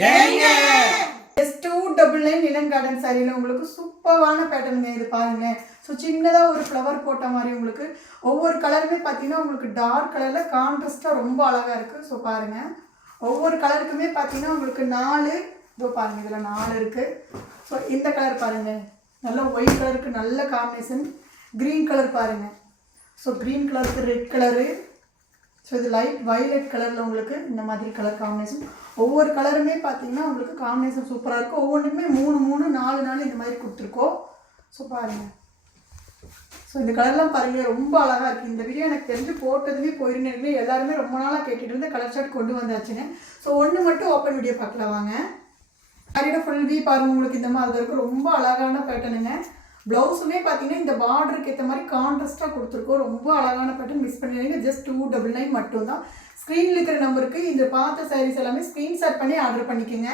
S299 linen garden சாரியில் உங்களுக்கு சூப்பரான பேட்டர்னுங்க. இது பாருங்களேன். ஸோ சின்னதாக ஒரு ஃப்ளவர் போட்ட மாதிரி உங்களுக்கு ஒவ்வொரு கலருமே பார்த்தீங்கன்னா உங்களுக்கு டார்க் கலரில் கான்ட்ராஸ்ட்டாக ரொம்ப அழகாக இருக்குது. ஸோ பாருங்கள், ஒவ்வொரு கலருக்குமே பார்த்தீங்கன்னா உங்களுக்கு 4 இதோ பாருங்கள், இதில் 4 இருக்குது. ஸோ இந்த கலர் பாருங்கள், நல்ல ஒயிட் கலருக்கு நல்ல காம்பினேஷன். க்ரீன் கலர் பாருங்கள். ஸோ க்ரீன் கலருக்கு ரெட் கலரு. ஸோ இது லைட் வயலட் கலரில் உங்களுக்கு இந்த மாதிரி கலர் காம்பினேஷன். ஒவ்வொரு கலருமே பார்த்தீங்கன்னா உங்களுக்கு காம்பினேஷன் சூப்பராக இருக்கும். ஒவ்வொன்றுமே 3 4 இந்த மாதிரி கொடுத்துருக்கோம். ஸோ பாருங்கள், ஸோ இந்த கலர்லாம் பாருங்கள் ரொம்ப அழகாக இருக்குது. இந்த வீடியோ எனக்கு தெரிஞ்சு போட்டதுமே போயிருந்தேன். எல்லாருமே ரொம்ப நாளாக கேட்டுட்டு இருந்த கலர் ஷர்ட் கொண்டு வந்தாச்சுங்க. ஸோ ஒன்று மட்டும் ஓப்பன் வீடியோ பார்க்கலாம் வாங்க. சாரியோட ஃபுல் வீ பாருங்கள், உங்களுக்கு இந்த மாதிரி இருக்கும். ரொம்ப அழகான பேட்டர்னுங்க. ப்ளவுஸுமே பார்த்தீங்கன்னா இந்த பார்டருக்கு ஏற்ற மாதிரி கான்ட்ராஸ்ட்டாக கொடுத்துருக்கோம். ரொம்ப அழகான பேட்டர்ன், மிஸ் பண்ணிடுறீங்க. ஜஸ்ட் 299 மட்டும்தான். ஸ்க்ரீனில் இருக்கிற நம்பருக்கு இந்த பார்த்த சாரீஸ் எல்லாமே ஸ்க்ரீன்ஷாட் பண்ணி ஆர்டர் பண்ணிக்கோங்க.